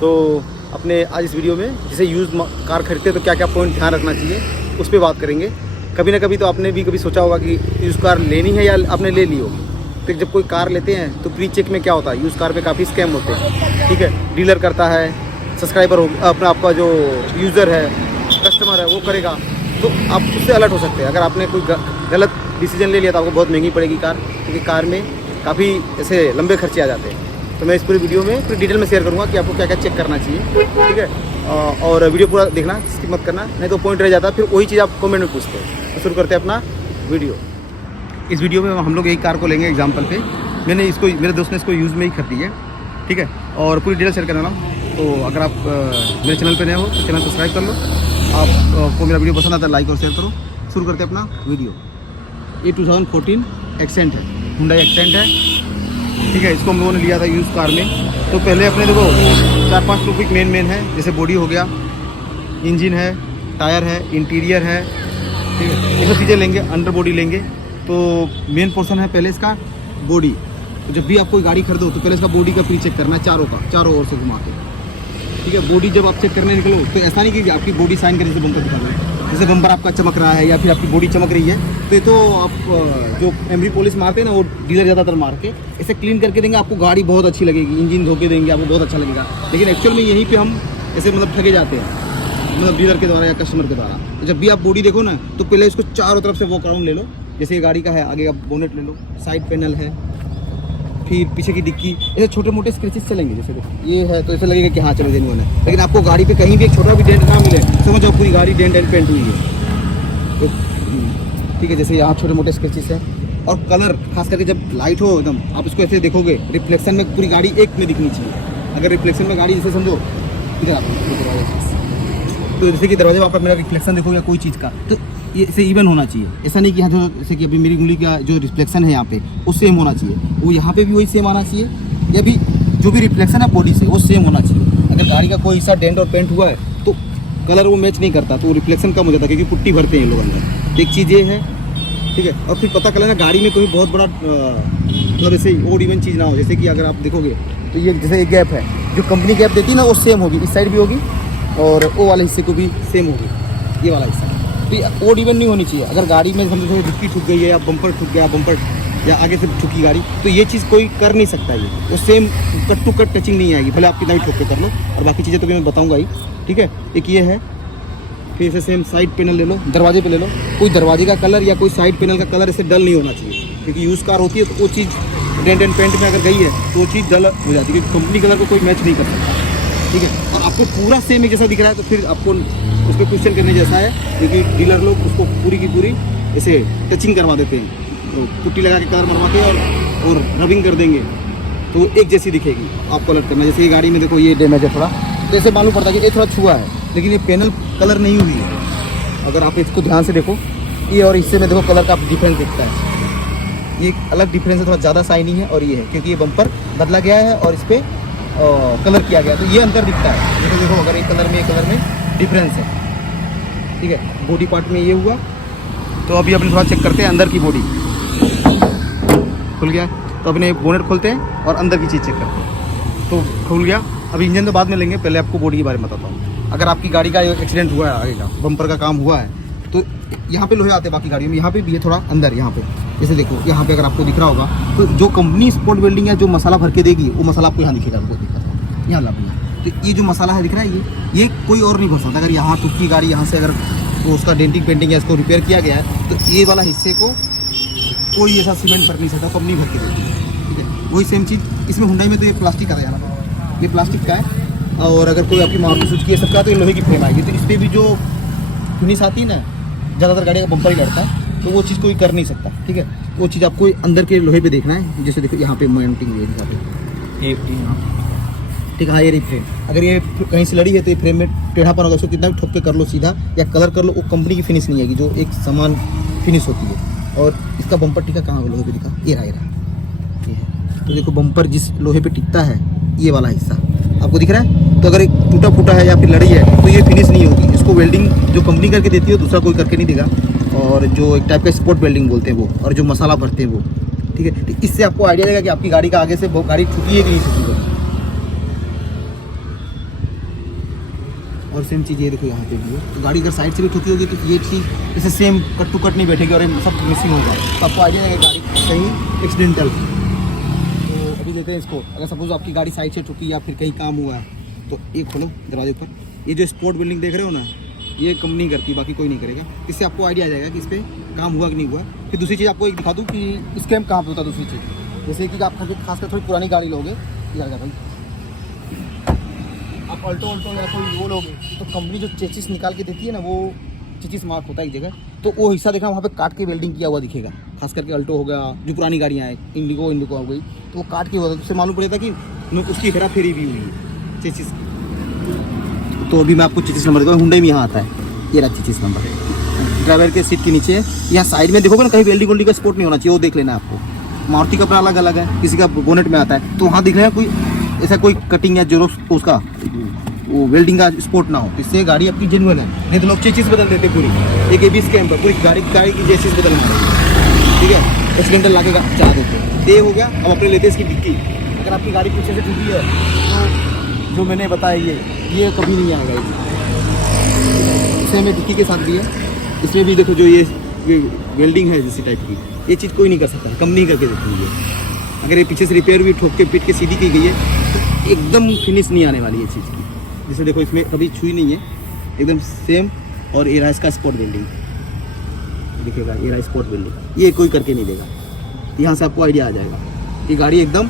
तो अपने आज इस वीडियो में जैसे यूज़ कार खरीदते तो क्या क्या पॉइंट ध्यान रखना चाहिए उस पर बात करेंगे। कभी ना कभी तो आपने भी कभी सोचा होगा कि यूज़ कार लेनी है या आपने ले ली होगी। तो जब कोई कार लेते हैं तो प्री चेक में क्या होता है, यूज़ कार पे काफ़ी स्कैम होते हैं। ठीक है, डीलर करता है, सब्सक्राइबर हो अपना आपका जो यूज़र है, कस्टमर है, वो करेगा। तो आप उससे अलर्ट हो सकते हैं। अगर आपने कोई गलत डिसीजन ले लिया तो आपको बहुत महंगी पड़ेगी कार, क्योंकि कार में काफ़ी ऐसे लंबे खर्चे आ जाते हैं। तो मैं इस पूरी वीडियो में पूरी डिटेल में शेयर करूँगा कि आपको क्या क्या चेक करना चाहिए। ठीक है, और वीडियो पूरा देखना, स्किप मत करना, नहीं तो पॉइंट रह जाता है, फिर वही चीज़ आप कमेंट में पूछते हैं। तो शुरू करते हैं अपना वीडियो। इस वीडियो में हम लोग एक कार को लेंगे एग्जाम्पल पे। मैंने इसको, मेरे दोस्त ने इसको यूज़ में ही खरीदी है। ठीक है, और पूरी डिटेल शेयर करना। तो अगर आप मेरे चैनल पे नए हो तो चैनल सब्सक्राइब कर लो। आपको मेरा वीडियो पसंद आता है लाइक और शेयर करो। शुरू करते हैं अपना वीडियो। ये 2014 एक्सेंट है, हुंडई एक्सेंट है। ठीक है, इसको हम लोगों ने लिया था यूज़ कार में। तो पहले अपने देखो 4-5 टॉपिक मेन है, जैसे बॉडी हो गया, इंजन है, टायर है, इंटीरियर है। ठीक है, ये सब चीज़ें लेंगे। अंडर बॉडी लेंगे। तो मेन पोर्शन है पहले इसका बॉडी। तो जब भी आप कोई गाड़ी खरीदो तो पहले इसका बॉडी का प्री चेक करना है, चारों ओर से घुमा के। ठीक है, बॉडी जब आप चेक करने निकलो तो ऐसा नहीं कि आपकी बॉडी साइन करे, जैसे बम्पर दिखा रहे हैं, जैसे बम्पर आपका चमक रहा है या फिर आपकी बॉडी चमक रही है, तो ये तो आप जो एमरी पॉलिश मारते हैं ना, वो डीलर ज़्यादातर मार के ऐसे क्लीन करके देंगे, आपको गाड़ी बहुत अच्छी लगेगी, इंजन धो के देंगे, आपको बहुत अच्छा लगेगा। लेकिन एक्चुअल में यहीं पर हम ऐसे मतलब ठगे जाते हैं, मतलब डीलर के द्वारा या कस्टमर के द्वारा। तो जब भी आप बॉडी देखो ना तो पहले इसको चारों तरफ से वॉक अराउंड ले लो। जैसे ये गाड़ी का है, आगे का बोनेट ले लो, साइड पैनल है, फिर पीछे की डिक्की, ऐसे छोटे मोटे स्क्रैचेस चलेंगे। जैसे देखो ये है तो ऐसा लगेगा कि हाँ चलो जेन्युइन है, लेकिन आपको गाड़ी पे कहीं भी एक छोटा भी डेंट ना मिले, समझ जाओ पूरी गाड़ी डेंट एंड पेंट हुई है। तो ठीक है, जैसे यहाँ छोटे मोटे स्क्रैचेस हैं। और कलर खास करके जब लाइट हो एकदम, आप इसको ऐसे देखोगे रिफ्लेक्शन में पूरी गाड़ी एक में दिखनी चाहिए। अगर रिफ्लेक्शन में गाड़ी जैसे समझो इधर आप तो जैसे कि दरवाजे पर मेरा रिफ्लेक्शन देखोगे कोई चीज़ का, तो ये इसे इवन होना चाहिए। ऐसा नहीं कि यहाँ जो जैसे कि अभी मेरी उंगली का जो रिफ्लेक्शन है यहाँ पे वो सेम होना चाहिए, वो यहाँ पे भी वही सेम आना चाहिए, या भी जो भी रिफ्लेक्शन है बॉडी से वो सेम होना चाहिए। अगर गाड़ी का कोई हिस्सा डेंट और पेंट हुआ है तो कलर वो मैच नहीं करता, तो रिफ्लेक्शन कम हो जाता है, क्योंकि पुट्टी भरते हैं लोग अंदर। तो एक चीज़ ये है। ठीक है, और फिर पता चलेगा गाड़ी में कोई बहुत बड़ा मतलब ऐसे और इवन चीज़ ना हो। जैसे कि अगर आप देखोगे तो ये जैसे एक गैप है, जो कंपनी गैप देती है ना वो सेम होगी, इस साइड भी होगी और वो वाले हिस्से को भी सेम होगी, ये वाला हिस्सा। तो ये ओड इवन नहीं होनी चाहिए। अगर गाड़ी में समझो डिक्की ठुक गई है या बम्पर ठुक गया, बम्पर या आगे से ठुकी गाड़ी, तो ये चीज़ कोई कर नहीं सकता। ये वो same cut to cut touching नहीं आएगी, भले आप कितना भी ठोक के कर लो। और बाकी चीज़ें तो मैं बताऊंगा ही। ठीक है, एक ये है, फिर इसे सेम साइड पैनल ले लो, दरवाजे पे ले लो। कोई दरवाजे का कलर या कोई साइड पैनल का कलर ऐसे डल नहीं होना चाहिए, क्योंकि यूज़ कार होती है तो वो चीज़ डेंट एंड पेंट में अगर गई है तो वो चीज़ डल हो जाती है, क्योंकि कंपनी कलर को कोई मैच नहीं कर सकता। ठीक है, और आपको पूरा सेम एक जैसा दिख रहा है तो फिर आपको उस पर क्वेश्चन करने जैसा है, क्योंकि डीलर लोग उसको पूरी की पूरी ऐसे टचिंग करवा देते हैं, तो पुट्टी लगा के कलर मरवा के और रबिंग कर देंगे, तो वो एक जैसी दिखेगी। आपको अलग करना। जैसे ये गाड़ी में देखो ये डैमेज है थोड़ा, तो ऐसे मालूम पड़ता है कि ये थोड़ा छुआ है, लेकिन ये पैनल कलर नहीं हुई है। अगर आप इसको ध्यान से देखो, ये और इससे में देखो कलर का डिफरेंस दिखता है। ये अलग डिफरेंस है, थोड़ा ज़्यादा शाइनिंग है, और ये है क्योंकि ये बम्पर बदला गया है और इस पर कलर किया गया, तो ये अंतर दिखता है। जैसे देखो अगर एक कलर में डिफरेंस है। ठीक है, बॉडी पार्ट में ये हुआ। तो अभी अपने थोड़ा चेक करते हैं अंदर की बॉडी। खुल गया तो अपने बोनेट खोलते हैं और अंदर की चीज़ चेक करते हैं। तो खुल गया। अभी इंजन तो बाद में लेंगे, पहले आपको बॉडी के बारे में बताता हूँ। अगर आपकी गाड़ी का एक्सीडेंट हुआ है, आगे का बम्पर का काम हुआ है, तो यहाँ पे लोहे आते हैं बाकी गाड़ियों में, यहाँ पे भी है थोड़ा अंदर। यहाँ पे जैसे देखो, यहाँ पे अगर आपको दिख रहा होगा तो जो कंपनी स्पॉट वेल्डिंग है जो मसाला भर के देगी, वो मसाला आपको यहाँ दिखेगा, बहुत दिक्कत यहाँ लग। तो ये जो मसाला है दिख रहा है, ये कोई और नहीं भर सकता। अगर यहाँ टूटी गाड़ी, यहाँ से अगर वो उसका डेंटिंग पेंटिंग या इसको रिपेयर किया गया है, तो ये वाला हिस्से को कोई ऐसा सीमेंट भर नहीं सकता, कंपनी भर के देगी। ठीक है, वही सेम चीज़ इसमें हुंडई में तो ये प्लास्टिक का रहेगा, ये प्लास्टिक का है। और अगर कोई आपकी मारुति सुजुकी ये सब का तो ये लोहे की फ्रेम आएगी। तो इस पर भी जो फिनिश आती है ना, ज़्यादातर गाड़ी का बम्पर ही लड़ता है, तो वो चीज़ कोई कर नहीं सकता। ठीक है, वो चीज़ आपको अंदर के लोहे पे देखना है। जैसे देखो यहाँ पे माउंटिंग हुई है, यहाँ पे यहाँ। ठीक है, हाँ, ये रही फ्रेम। अगर ये कहीं से लड़ी है तो ये फ्रेम में टेढ़ापन होगा, उसको कितना भी ठोक के कर लो सीधा या कलर कर लो, वो कंपनी की फिनिश नहीं आएगी, जो एक समान फिनिश होती है। और इसका बम्पर टिका कहाँ है, लोहे पे दिखा, ये रहा ये है। तो देखो बम्पर जिस लोहे पे टिकता है, ये वाला हिस्सा आपको दिख रहा है। तो अगर एक टूटा फूटा है या फिर लड़ी है तो ये फिनिश नहीं होगी। इसको वेल्डिंग जो कंपनी करके देती है, दूसरा कोई करके नहीं देगा। और जो एक टाइप का स्पॉट वेल्डिंग बोलते हैं वो, और जो मसाला भरते हैं वो। ठीक है, तो इससे आपको आइडिया रहेगा कि आपकी गाड़ी का आगे से गाड़ी ठुकी है कि नहीं ठुकी है। और सेम चीज़ ये देखो यहाँ पे भी है। तो गाड़ी अगर साइड से भी ठुकी होगी तो ये चीज़ इसे सेम कट टू कट नहीं बैठेगी और सब मिसिंग होगा। तो आपको आइडिया है गाड़ी कहीं एक्सीडेंटल। तो अभी लेते हैं इसको। अगर सपोज आपकी गाड़ी साइड से ठुकी या फिर कहीं काम हुआ है तो ये खोलो दरवाजे पर। ये जो स्पोर्ट बिल्डिंग देख रहे हो ना, ये कंपनी करती है, बाकी कोई नहीं करेगा। इससे आपको आइडिया आ जाएगा कि इस पर काम हुआ कि नहीं हुआ। फिर दूसरी चीज़ आपको एक दिखा दूँ कि स्कैम कहाँ पे होता है। दूसरी चीज़ जैसे कि आप खासकर थोड़ी पुरानी गाड़ी लोगे, भाई आप अल्टो या कोई वो लोगे तो कंपनी जो चेचिस निकाल के देती है ना, वो चेचिस मार्क होता है एक जगह, तो वो हिस्सा देखना वहाँ पे काट के वेल्डिंग किया हुआ दिखेगा। खास करके अल्टो हो गया, जो पुरानी गाड़ियाँ हैं, इंडिगो हो गई, तो वो काट के हुआ था। तो उससे मालूम पड़ेगा कि उसकी हेरा फेरी भी हुई है चेचिस। तो अभी मैं आपको चेचिस नंबर देखो, हुंडई में यहाँ आता है, ये रहा चेचिस नंबर। ड्राइवर के सीट के नीचे यहाँ साइड में देखोगे ना, कहीं वेल्डिंग का स्पॉट नहीं होना चाहिए, वो देख लेना आपको। मारुति का अपना अलग अलग है, किसी का बोनेट में आता है, तो वहाँ दिख रहे हैं कोई ऐसा कोई कटिंग या जो उसका वो वेल्डिंग का स्पॉट ना हो, इससे गाड़ी आपकी जेन्युइन है। नहीं तो लोग चेचिस बदल देते पूरी, एक एबी स्कैम पर पूरी गाड़ी की चेचिस बदलना है, ठीक है, एक्सीडेंटल ला के चला देते। ये हो गया। अब अपने लेते इसकी डिक्की। अगर आपकी गाड़ी पीछे से टूटी है तो जो मैंने बताया ये कभी नहीं आएगा। इसे हमें डिक्की के साथ भी है। इसमें भी देखो जो ये वेल्डिंग है जिस टाइप की, ये चीज़ कोई नहीं कर सकता, कंपनी करके देती है। अगर ये पीछे से रिपेयर भी ठोक के पीट के सीधी की गई है तो एकदम फिनिश नहीं आने वाली है चीज़ की। जैसे देखो इसमें कभी छुई नहीं है, एकदम सेम। और ये रहा इसका स्पॉट वेल्डिंग, देखिएगा ये रहा स्पॉट वेल्डिंग, ये कोई करके नहीं देगा। यहाँ से आपको आइडिया आ जाएगा ये गाड़ी एकदम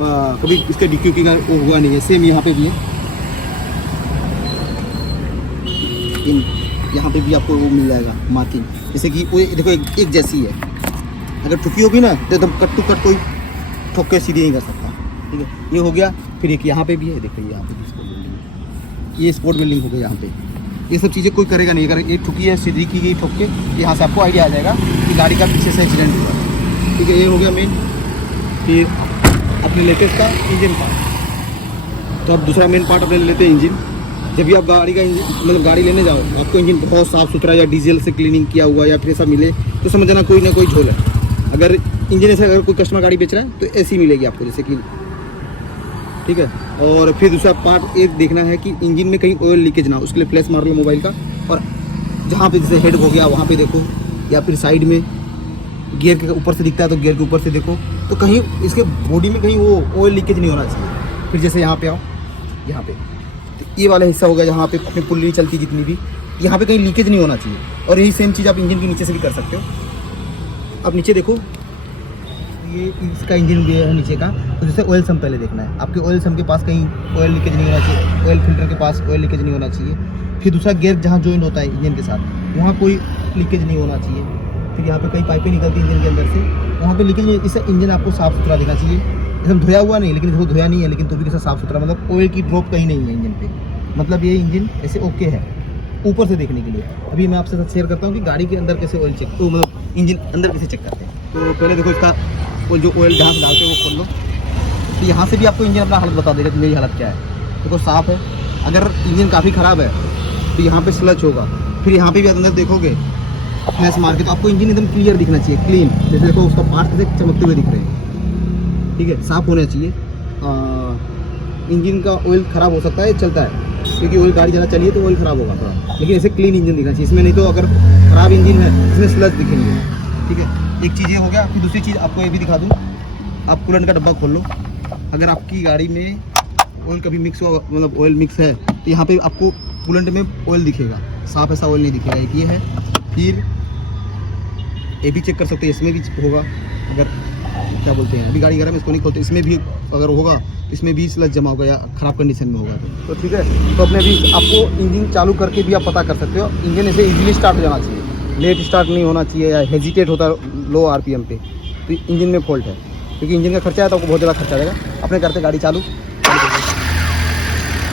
कभी इसका डिक्की की वो हुआ नहीं है। सेम यहाँ पे भी है, यहाँ पे भी आपको वो मिल जाएगा मार्किंग, जैसे कि वो देखो एक जैसी है। अगर ठुकी होगी ना तो एकदम कट टू कट कोई ठोक के सीधी नहीं कर सकता, ठीक है। ये हो गया। फिर एक यहाँ पे भी है, देखिए यहाँ पे भी स्पोर्ट वेल्डिंग, ये स्पोर्ट वेल्डिंग हो गया यहाँ पे। ये सब चीज़ें कोई करेगा नहीं। अगर ये ठुकी है, सीधी की गई ठोक के, यहाँ से आपको आइडिया आ जाएगा कि गाड़ी का पीछे से एक्सीडेंट हुआ, ठीक है। ये हो गया मेन। फिर अपने लेटेस्ट का इंजन पार्ट। तो अब दूसरा मेन पार्ट अपने लेते हैं इंजन। जब भी आप गाड़ी का इंजन मतलब गाड़ी लेने जाओ, आपको इंजन बहुत साफ़ सुथरा या डीजल से क्लीनिंग किया हुआ या फिर ऐसा मिले तो समझना कोई ना कोई झोल है। अगर इंजन ऐसा अगर कोई कस्टमर गाड़ी बेच रहा है तो ऐसी मिलेगी आपको, जैसे कि, ठीक है। और फिर दूसरा पार्ट एक देखना है कि इंजन में कहीं ऑयल लीकेज ना हो, उसके लिए फ्लैश मार लो मोबाइल का। और जहाँ पे जैसे हेड हो गया वहाँ पे देखो, या फिर साइड में गियर के ऊपर से दिखता है तो गियर के ऊपर से देखो, तो कहीं इसके बॉडी में कहीं वो ऑयल लीकेज नहीं होना चाहिए। फिर जैसे यहाँ पे आओ, यहाँ पे तो ये वाला हिस्सा हो गया जहाँ पे अपनी पुल्ली चलती जितनी भी, यहाँ पे कहीं लीकेज नहीं होना चाहिए। और यही सेम चीज़ आप इंजन के नीचे से भी कर सकते हो। अब नीचे देखो, ये इसका इंजन भी है नीचे का, तो जैसे ऑयल सम पहले देखना है। आपके ऑयल सम के पास कहीं ऑयल लीकेज नहीं होना चाहिए, ऑयल फिल्टर के पास ऑयल लीकेज नहीं होना चाहिए। फिर दूसरा गियर जहाँ जॉइंट होता है इंजन के साथ, वहाँ कोई लीकेज नहीं होना चाहिए। फिर यहाँ पे कई पाइपें निकलती हैं इंजन के अंदर से, वहाँ पे लीकेज नहीं। इससे इंजन आपको साफ़ सुथरा देना चाहिए, एकदम धोया हुआ नहीं, लेकिन देखो धोया नहीं है, लेकिन तो भी कैसा साफ़ सुथरा, मतलब ऑयल की ड्रॉप कहीं नहीं है इंजन पे, मतलब ये इंजन ऐसे ओके है ऊपर से देखने के लिए। अभी मैं आपसे शेयर करता हूँ कि गाड़ी के अंदर कैसे ऑयल चेक, तो मतलब इंजन अंदर कैसे चेक करते हैं। तो पहले देखो इसका वो जो ऑयल जहाँ से डालते हैं वो खोल लो, तो यहाँ से भी आपको इंजन अपना हालत बता देगा कि मेरी हालत क्या है। देखो साफ़ है। अगर इंजन काफ़ी ख़राब है तो यहाँ पे स्लच होगा। फिर यहाँ पे भी अंदर देखोगे फ्लैश मार के, तो आपको इंजन एकदम क्लियर दिखना चाहिए, क्लीन। जैसे देखो उसका पार्ट से चमकते हुए दिख रहे हैं, ठीक है, साफ़ होना चाहिए। इंजन का ऑयल ख़राब हो सकता है, चलता है, क्योंकि ऑयल गाड़ी ज़्यादा चलिए तो ऑयल ख़राब होगा थोड़ा, लेकिन ऐसे क्लीन इंजन दिखना चाहिए इसमें। नहीं तो अगर ख़राब इंजन है इसमें स्लच दिखेंगे, ठीक है। एक चीज़ ये हो गया। फिर दूसरी चीज़ आपको ये भी दिखा दूँ, आप कूलेंट का डब्बा खोल लो। अगर आपकी गाड़ी में ऑयल कभी मिक्स हुआ, मतलब ऑयल मिक्स है, तो यहाँ पे आपको कूलेंट में ऑयल दिखेगा, साफ ऐसा ऑयल नहीं दिखेगा। एक ये है। फिर ये भी चेक कर सकते हैं, इसमें भी होगा। अगर क्या बोलते हैं, अभी गाड़ी गर्म इसको नहीं खोलते, इसमें भी अगर होगा, इसमें भी स्लच जमा होगा या ख़राब कंडीशन में होगा तो ठीक है। तो अपने भी आपको इंजन चालू करके भी आप पता कर सकते हो। इंजन ऐसे इजीली स्टार्ट हो जाना चाहिए, लेट स्टार्ट नहीं होना चाहिए या हेजिटेट होता लो आरपीएम पे, तो इंजन में फॉल्ट है। क्योंकि इंजन का खर्चा है तो आपको बहुत ज़्यादा खर्चा आएगा। अपने करते गाड़ी चालू,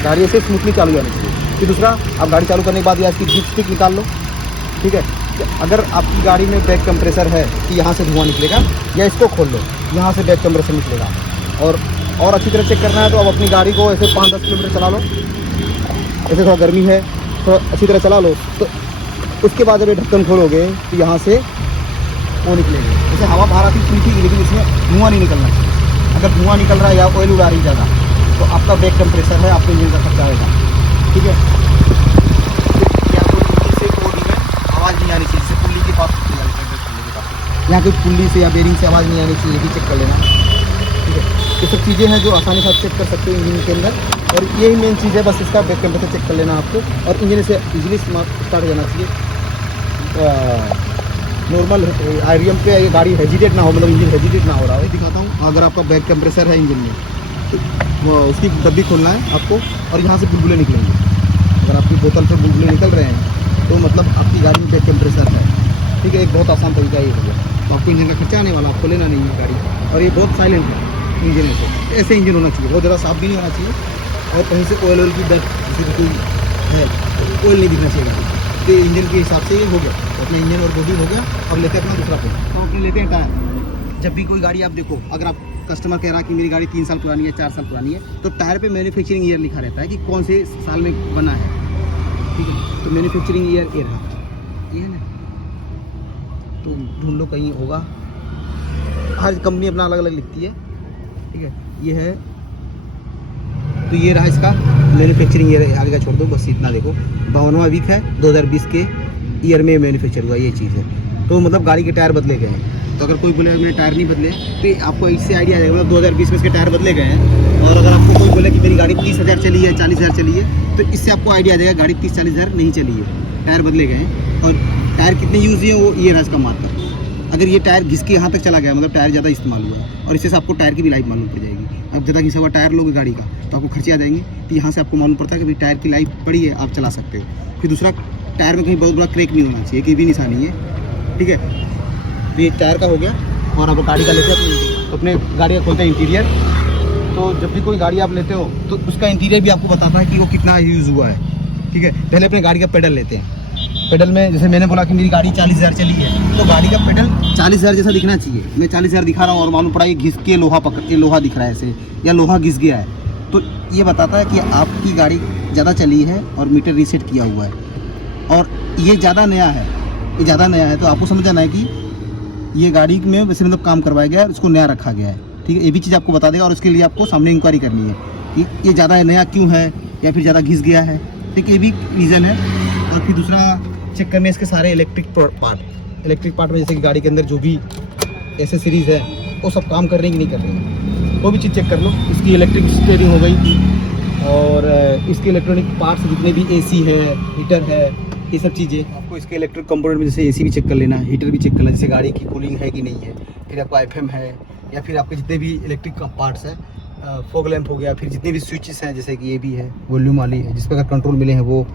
गाड़ी ऐसे स्मूथली चालू जानी चाहिए। फिर दूसरा, आप गाड़ी चालू करने के बाद या इसकी डिप स्टिक निकाल लो, ठीक है। अगर आपकी गाड़ी में बैक कंप्रेसर है कि यहाँ से धुआं निकलेगा, या इसको खोल लो, यहाँ से बैक कंप्रेसर निकलेगा। और अच्छी तरह चेक करना है तो आप अपनी गाड़ी को ऐसे 5-10 किलोमीटर चला लो, ऐसे थोड़ा गर्मी है थोड़ा अच्छी तरह चला लो, तो उसके बाद जब ये ढक्कन खोलोगे तो यहाँ से वो निकलेगी। जैसे हवा बाहर आती ठीक है, लेकिन इसमें धुआं नहीं निकलना चाहिए। अगर धुआं निकल रहा है या ऑयल उड़ा रही ज़्यादा, तो आपका बैक कंप्रेसर है, आपके इंजन का खर्चा आएगा। ठीक है। ये आपको पुल्ली से कोडी में आवाज़ नहीं आनी चाहिए, जैसे पुल्ली के पास यहाँ की पुल्ली से या बेरिंग से आवाज़ नहीं आनी चाहिए, ये भी चेक कर लेना, ठीक है। ये सब चीज़ें हैं जो आसानी से आप चेक कर सकते हो इंजन के अंदर, और यही मेन चीज़ है। बस इसका बैक टेम्परेचर चेक कर लेना आपको, और इंजन से इजीली स्टार्ट हो जाना चाहिए। नॉर्मल आईरियम पे ये गाड़ी हेजिटेट ना हो, मतलब इंजन हेजिटेट ना हो रहा हो। दिखाता हूँ, अगर आपका बैक कंप्रेसर है इंजन में तो उसकी डब्बी खोलना है आपको, और यहाँ से बुलबुले निकलेंगे। अगर आपकी बोतल से बुलबुले निकल रहे हैं तो मतलब आपकी गाड़ी में बैक कंप्रेसर है, ठीक है। एक बहुत आसान तरीका ये हो गया, तो आपको इंजन का खर्चा आने वाला, आपको लेना नहीं है गाड़ी। और ये बहुत साइलेंट है इंजन से, ऐसे इंजन होना चाहिए, बहुत ज़्यादा साफ भी नहीं होना चाहिए, और कहीं से ऑयल की डर कोई है ऑयल नहीं दिखना चाहिए गाड़ी। तो इंजन के हिसाब से ये हो गया, अपने इंजन और बॉडी हो गया। अब लेते हैं अपना दूसरा पॉइंट, तो अपने लेते हैं टायर। जब भी कोई गाड़ी आप देखो, अगर आप कस्टमर कह रहा है कि मेरी गाड़ी 3 साल पुरानी है, 4 साल पुरानी है, तो टायर पे मैन्युफैक्चरिंग ईयर लिखा रहता है कि कौन से साल में बना है, ठीक है। तो मैन्युफैक्चरिंग ईयर ये रहा, ये है ना, तो ढूंढ लो कहीं होगा, हर कंपनी अपना अलग अलग लिखती है, ठीक है। ये है, तो ये रहा इसका मैन्युफैक्चरिंग ईयर, आगे का छोड़ दो, बस इतना देखो। 52वां वीक है 2020 के ईयर में मैन्युफैक्चर हुआ, ये चीज़ है। तो मतलब गाड़ी के टायर बदले गए हैं। तो अगर कोई बोले मेरे टायर नहीं बदले, तो आपको इससे आइडिया आ जाएगा, मतलब 2020 में इसके टायर बदले गए हैं। और अगर आपको कोई बोले कि मेरी गाड़ी 30,000 चली है, 40,000 चली है, तो इससे आपको आइडिया आ जाएगा गाड़ी 30-40,000 नहीं चली है, टायर बदले गए हैं। और टायर कितने यूज़ हुए वो ये रहा इसका मार्कर। अगर ये टायर घिस के यहाँ तक चला गया, मतलब टायर ज़्यादा इस्तेमाल हुआ है, और इससे आपको टायर की भी लाइफ मालूम पड़ जाएगी। अब ज़्यादा घिसा हुआ टायर लोगे गाड़ी का तो आपको खर्चे आ जाएंगे, तो यहाँ से आपको मालूम पड़ता है कि भाई टायर की लाइफ बड़ी है, आप चला सकते हो। फिर दूसरा, टायर में कहीं बहुत बड़ा क्रैक नहीं होना चाहिए, कि भी निशानी है, ठीक है। तो ये टायर का हो गया। और अब गाड़ी का लेते हैं अपने गाड़ी का खोलते हैं इंटीरियर। तो जब भी कोई गाड़ी आप लेते हो तो उसका इंटीरियर भी आपको बताता है कि वो कितना यूज़ हुआ है, ठीक है। पहले अपने गाड़ी का पेडल लेते हैं। पेडल में जैसे मैंने बोला कि मेरी गाड़ी 40,000 चली है, तो गाड़ी का पेडल 40,000 जैसा दिखना चाहिए। मैं 40,000 दिखा रहा हूँ और मालूम पड़ा ये घिस के लोहा पकड़ के लोहा दिख रहा है ऐसे, या लोहा घिस गया है, तो ये बताता है कि आपकी गाड़ी ज़्यादा चली है और मीटर रीसेट किया हुआ है, और ये ज़्यादा नया है, ये ज़्यादा नया है। तो आपको समझ जाना है कि ये गाड़ी में वैसे मतलब काम करवाया गया है, उसको नया रखा गया है, ठीक है। ये भी चीज़ आपको बता देगा, और उसके लिए आपको सामने इंक्वायरी करनी है कि ये ज़्यादा नया क्यों है, या फिर ज़्यादा घिस गया है, ठीक है। ये भी रीज़न है। और फिर दूसरा चेक करने इसके सारे इलेक्ट्रिक पार्ट में, जैसे कि गाड़ी के अंदर जो भी एसेसरीज़ है वो सब काम कर रही है कि नहीं कर रही है, वो भी चीज़ चेक कर लो। इसकी इलेक्ट्रिक स्टीयरिंग हो गई, और इसके इलेक्ट्रॉनिक पार्ट्स जितने भी एसी है, हीटर है, ये सब चीज़ें आपको इसके इलेक्ट्रिक कंपोनेंट में, जैसे एसी भी चेक कर लेना, हीटर भी चेक कर लेना, जैसे गाड़ी की कूलिंग है कि नहीं है, फिर आपको FM है, या फिर आपके जितने भी इलेक्ट्रिक पार्ट्स हैं, फॉग लैंप हो गया, फिर जितने भी स्विचेस हैं, जैसे कि ये भी है वॉल्यूम वाली है, जिस पर अगर कंट्रोल मिले हैं, वो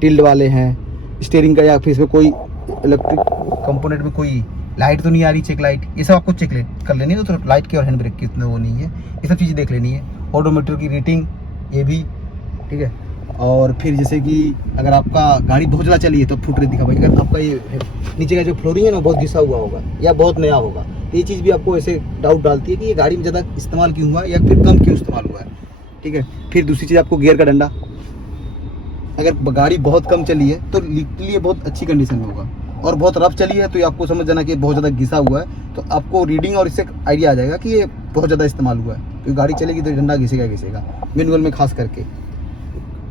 टिल्ड वाले हैं, स्टीयरिंग का, या फिर इसमें कोई इलेक्ट्रिक कंपोनेंट में कोई लाइट तो नहीं आ रही, चेक लाइट, ये सब आपको चेक कर लेनी है। तो लाइट की और हैंड ब्रेक की इतना वो नहीं है, ये सब चीज़ें देख लेनी है। ऑडोमीटर की रीडिंग ये भी, ठीक है। और फिर जैसे कि अगर आपका गाड़ी बहुत ज़्यादा चली है तो फुट रेट दिखा पाएगा। अगर आपका ये नीचे का जो फ्लोरिंग है ना बहुत घिसा हुआ होगा या बहुत नया होगा, तो ये चीज़ भी आपको ऐसे डाउट डालती है कि ये गाड़ी में ज़्यादा इस्तेमाल क्यों हुआ या फिर कम क्यों इस्तेमाल हुआ है, ठीक है। फिर दूसरी चीज़ आपको गियर का डंडा, अगर गाड़ी बहुत कम चली है तो लिटरली बहुत अच्छी कंडीशन में होगा, और बहुत रफ चली है तो ये आपको समझ जाना कि बहुत ज़्यादा घिसा हुआ है। तो आपको रीडिंग और इससे आइडिया आ जाएगा कि ये बहुत ज़्यादा इस्तेमाल हुआ है, क्योंकि गाड़ी चलेगी तो डंडा घिसेगा। मैनुअल में खास करके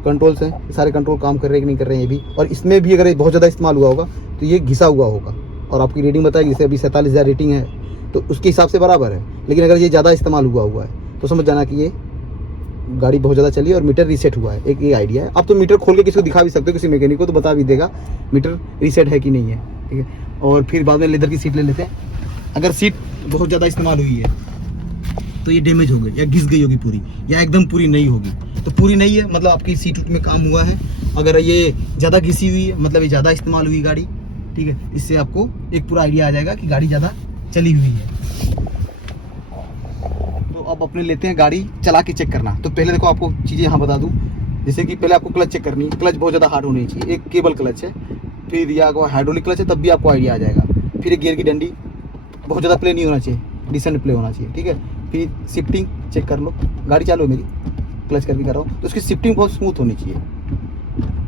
कंट्रोल्स हैं, सारे कंट्रोल काम कर रहे हैं कि नहीं कर रहे हैं ये भी, और इसमें भी अगर ये बहुत ज़्यादा इस्तेमाल हुआ होगा तो ये घिसा हुआ होगा, और आपकी रीडिंग बताएगी। जैसे अभी 47,000 रेटिंग है तो उसके हिसाब से बराबर है, लेकिन अगर ये ज़्यादा इस्तेमाल हुआ है तो समझ जाना कि ये गाड़ी बहुत ज़्यादा चली है और मीटर रीसेट हुआ है। एक ये आइडिया है। आप तो मीटर खोल के किसी को दिखा भी सकते हो, किसी मैकेनिक को, तो बता भी देगा मीटर रीसेट है कि नहीं है, ठीक है। और फिर बाद में लेदर की सीट ले लेते हैं। अगर सीट बहुत ज़्यादा इस्तेमाल हुई है तो ये डैमेज हो गई या घिस गई होगी पूरी, या एकदम पूरी नहीं होगी। तो पूरी नहीं है मतलब आपकी सीट में काम हुआ है। अगर ये ज़्यादा घिसी हुई है मतलब ये ज़्यादा इस्तेमाल हुई गाड़ी, ठीक है। इससे आपको एक पूरा आइडिया आ जाएगा कि गाड़ी ज़्यादा चली हुई है। तो अब अपने लेते हैं गाड़ी चला के चेक करना। तो पहले देखो आपको चीज़ें यहाँ बता दूँ, जैसे कि पहले आपको क्लच चेक करनी है। क्लच बहुत ज़्यादा हार्ड होनी चाहिए, एक केबल क्लच है, फिर या हाइड्रोलिक क्लच है, तब भी आपको आइडिया आ जाएगा। फिर एक गियर की डंडी बहुत ज़्यादा प्ले नहीं होना चाहिए, डिसेंट प्ले होना चाहिए, ठीक है। फिर शिफ्टिंग चेक कर लो, गाड़ी चालू है मेरी, क्लच करके कर रहा हूँ, तो उसकी शिफ्टिंग बहुत स्मूथ होनी चाहिए,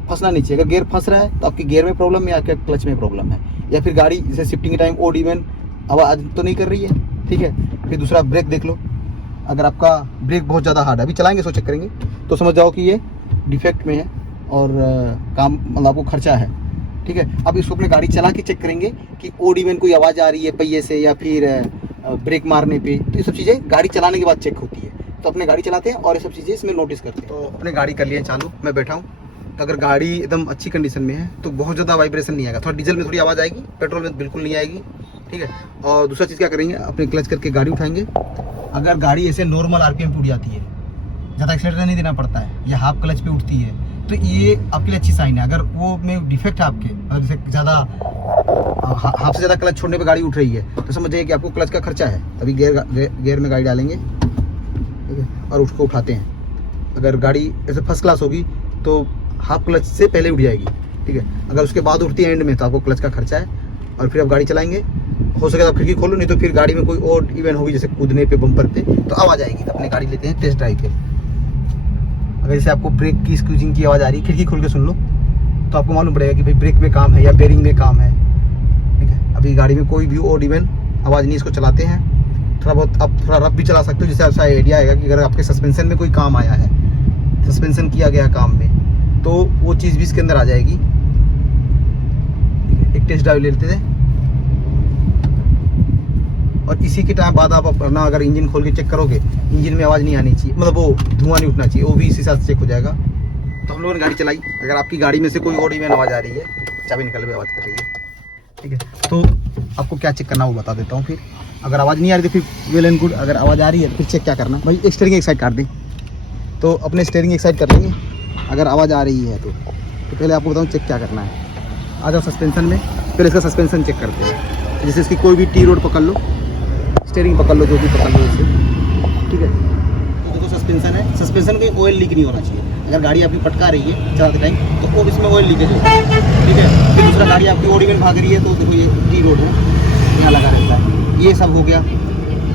फंसना नहीं चाहिए। अगर गियर फंस रहा है तो आपकी गियर में प्रॉब्लम है या फिर क्लच में प्रॉब्लम है, या फिर गाड़ी जैसे शिफ्टिंग के टाइम ओड इवन आवाज़ तो नहीं कर रही है, ठीक है। फिर दूसरा ब्रेक देख लो, अगर आपका ब्रेक बहुत ज़्यादा हार्ड है, अभी चलाएंगे सो चेक करेंगे तो समझ जाओ कि ये डिफेक्ट में है और काम मतलब आपको खर्चा है। ठीक है, अब इसको अपने गाड़ी चला के चेक करेंगे कि ओड इवन कोई आवाज़ आ रही है पहिए से या फिर ब्रेक मारने पे, तो ये सब चीज़ें गाड़ी चलाने के बाद चेक होती है। तो अपने गाड़ी चलाते हैं और ये सब चीज़ें इसमें नोटिस करते हैं। तो अपने गाड़ी कर लिए चालू, मैं बैठा हूँ। तो अगर गाड़ी एकदम अच्छी कंडीशन में है तो बहुत ज़्यादा वाइब्रेशन नहीं आएगा, थोड़ा डीजल में थोड़ी आवाज़ आएगी, पेट्रोल में बिल्कुल नहीं आएगी। ठीक है, और दूसरा चीज़ क्या करेंगे, अपने क्लच करके गाड़ी उठाएंगे। अगर गाड़ी ऐसे नॉर्मल आरपीएम पे उठ जाती है, ज़्यादा एक्सीलेटर नहीं देना पड़ता है, या हाफ क्लच पे उठती है, तो ये आपके लिए अच्छी साइन है। अगर वो में डिफेक्ट है आपके, मतलब जैसे ज़्यादा हाफ से ज़्यादा क्लच छोड़ने पे गाड़ी उठ रही है, तो समझ जाइए कि आपको क्लच का खर्चा है। अभी गेयर में गाड़ी डालेंगे, ठीक है, और उसको उठाते हैं। अगर गाड़ी ऐसे फर्स्ट क्लास होगी तो हाफ क्लच से पहले उठ जाएगी। ठीक है, अगर उसके बाद उठती है एंड में, तो आपको क्लच का खर्चा है। और फिर आप गाड़ी चलाएंगे, हो सके तो आप खिड़की खोलो, नहीं तो फिर गाड़ी में कोई और इवेंट होगी जैसे कूदने पे, बम्पर पे, तो आवाज़ आएगी। तो अपने गाड़ी लेते हैं टेस्ट ड्राइव पे। अगर जैसे आपको ब्रेक की स्क्वीजिंग की आवाज़ आ रही है, खिड़की खोल के सुन लो, तो आपको मालूम पड़ेगा कि भाई ब्रेक में काम है या बेरिंग में काम है। ठीक है, अभी गाड़ी में कोई भी और इवेंट आवाज़ नहीं, इसको चलाते हैं। थोड़ा बहुत आप थोड़ा रफ भी चला सकते हो, जिससे आपका आइडिया आएगा कि अगर आपके सस्पेंशन में कोई काम आया है, सस्पेंशन किया गया काम में, तो वो चीज़ भी इसके अंदर आ जाएगी। एक टेस्ट ड्राइव लेते थे, और इसी के टाइम बाद आप अपना अगर इंजन खोल के चेक करोगे, इंजन में आवाज़ नहीं आनी चाहिए, मतलब वो धुआं नहीं उठना चाहिए, वो भी इसी साथ चेक हो जाएगा। तो हम लोगों ने गाड़ी चलाई, अगर आपकी गाड़ी में से कोई और इवेंट आवाज़ आ रही है, चाबी निकल के आवाज़ कर रही है, ठीक है, तो आपको क्या चेक करना वो बता देता हूँ। फिर अगर आवाज़ नहीं आ रही तो फिर वेल एंड गुड, अगर आवाज़ आ रही है तो फिर चेक क्या करना, भाई स्टीयरिंग एक साइड काट दें। तो अपने स्टीयरिंग एक साइड कर लेंगे, अगर आवाज़ आ रही है तो पहले आपको बताऊँ चेक क्या करना है। आ जाओ सस्पेंशन में, पहले इसका सस्पेंशन चेक करते हैं। जैसे इसकी कोई भी टी रोड पकड़ लो, स्टीयरिंग पकड़ लो, जो भी पकड़ लो इसे, ठीक है। तो देखो सस्पेंशन है, सस्पेंशन में ऑयल लीक नहीं होना चाहिए। अगर गाड़ी आपकी पटका रही है चलाते टाइम, तो वो इसमें ऑयल लीकेज होगा, ठीक है। फिर दूसरा गाड़ी आपकी ओड इवेंट भाग रही है, तो देखो ये टी रोड है, यहाँ लगा रहता है, ये सब हो गया।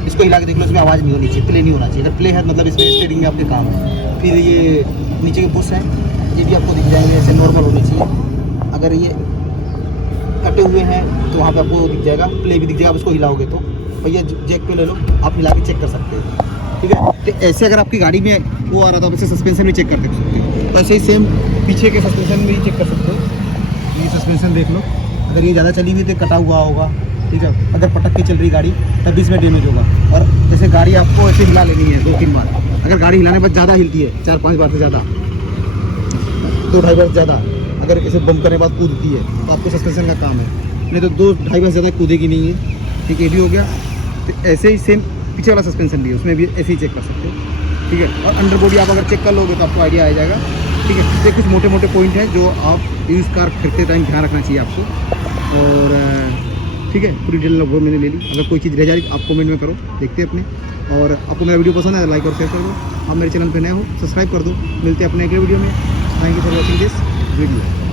इसको हिला के देख लो, इसमें आवाज़ नहीं होनी चाहिए, प्ले नहीं होना चाहिए। अगर प्ले है मतलब इसमें स्टीयरिंग में आपके काम है। फिर ये नीचे के पुश हैं, ये भी आपको दिख जाएंगे, ऐसे नॉर्मल होने चाहिए। अगर ये कटे हुए हैं तो वहाँ पे आपको दिख जाएगा, प्ले भी दिख जाएगा। आप इसको हिलाओगे तो भैया जैक पे ले लो, आप हिला के चेक कर सकते हो, ठीक है। तो ऐसे अगर आपकी गाड़ी में वो आ रहा था, वैसे सस्पेंशन भी चेक कर सकते हो। तो ऐसे ही सेम पीछे के सस्पेंशन में भी चेक कर सकते हो। ये सस्पेंशन देख लो, अगर ये ज़्यादा चली हुई तो कटा हुआ होगा, ठीक है। अगर पटक के चल रही गाड़ी तब भी इसमें डैमेज होगा। और जैसे गाड़ी आपको ऐसे हिला लेनी है 2-3 बार, अगर गाड़ी हिलाने पर ज़्यादा हिलती है, 4-5 बार से ज़्यादा, 2-2.5 बार से ज़्यादा, अगर ऐसे बम करने के बाद कूदती है, तो आपको सस्पेंशन का काम है। नहीं तो 2-2.5 बार से ज़्यादा कूदेगी नहीं है, ठीक है। ये भी हो गया। तो ऐसे ही सेम पीछे वाला सस्पेंशन भी है, उसमें भी ऐसे ही चेक कर सकते हो, ठीक है। और अंडर बॉडी आप अगर चेक कर लोगे तो आपको आइडिया आ जाएगा, ठीक है। तो कुछ मोटे मोटे पॉइंट हैं जो आप यूज़ कार खरीदते टाइम ध्यान रखना चाहिए आपको। और ठीक है, पूरी डिटेल वो मैंने ले ली। अगर कोई चीज़ रह जा रही आप कमेंट में करो, देखते हैं अपने। और आपको मेरा वीडियो पसंद है तो लाइक और शेयर कर दो। आप मेरे चैनल पर नए हो सब्सक्राइब कर दो। मिलते हैं अपने अगले वीडियो में। Thank you for watching this video.